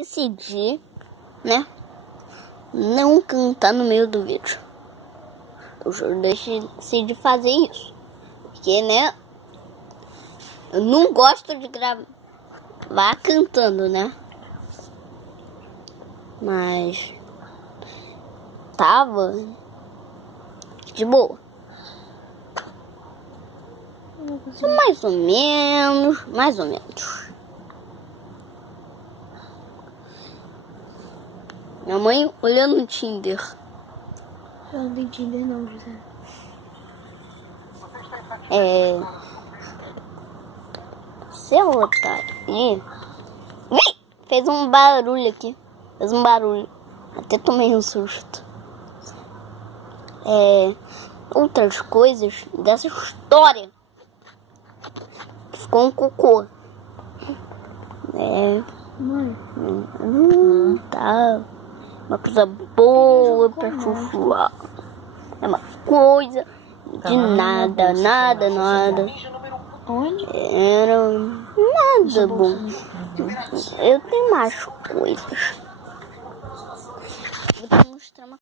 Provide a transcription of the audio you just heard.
decidi, né, não cantar no meio do vídeo. Eu juro, decidi fazer isso. Porque, né, eu não gosto de gravar cantando, né? Mas tava de boa. Mais ou menos, mais ou menos. Minha mãe olhando no Tinder. Eu não tenho Tinder não, José. Seu otário. Ih, fez um barulho aqui. Fez um barulho. Até tomei um susto. Outras coisas dessa história. Ficou um cocô. Mãe. Tá. Uma coisa boa pra chuchuar. É uma coisa de nada. Onde? Era nada bom. Eu tenho mais coisas. Vou te mostrar uma